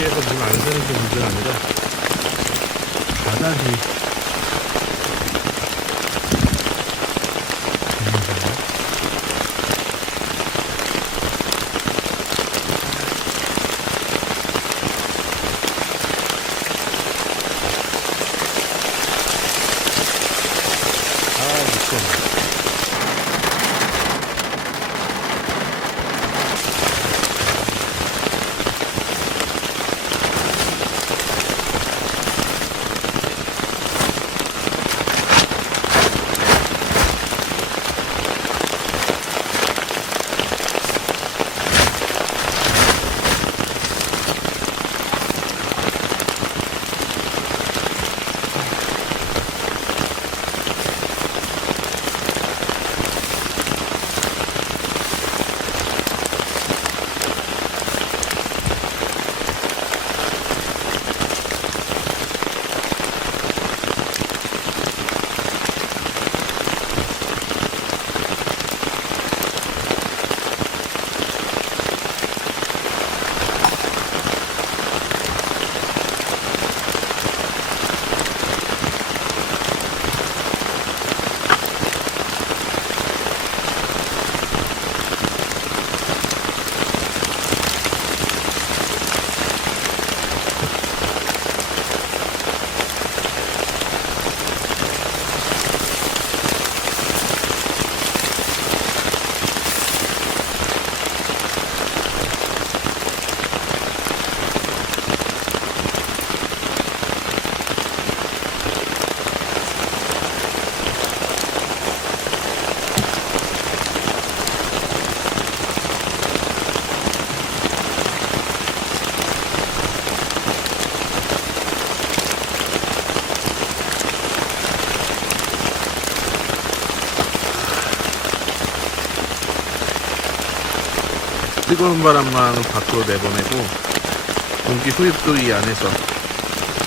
사이에서 물안 새는 게 문제가 아니라 바닥이 뜨거운 바람만 밖으로 내보내고 공기 흡입도 이 안에서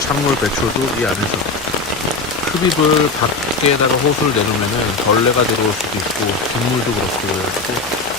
찬물 배출도 이 안에서 흡입을 밖에다가 호수를 내놓으면은 벌레가 들어올 수도 있고 빗물도 그렇고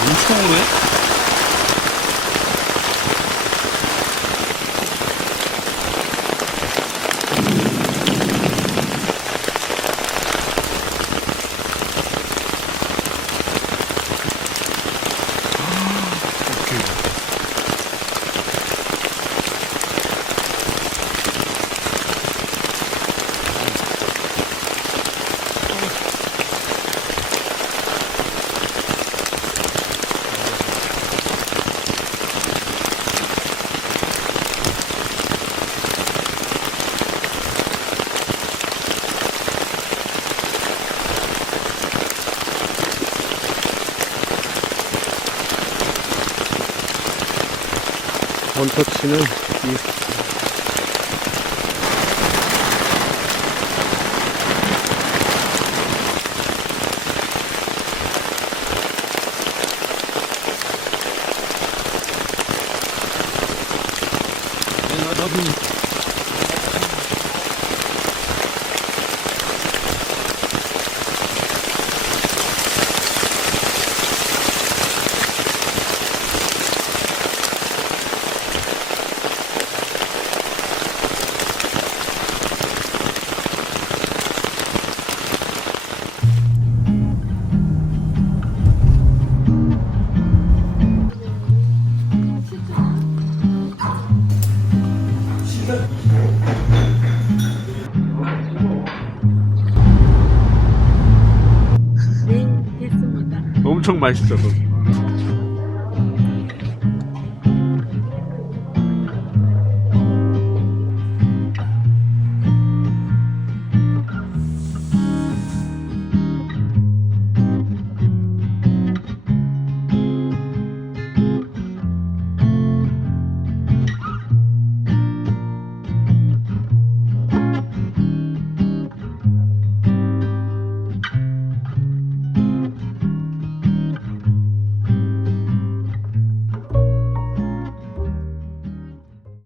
엄청 오네? toksynę i Thank you. 万事顺风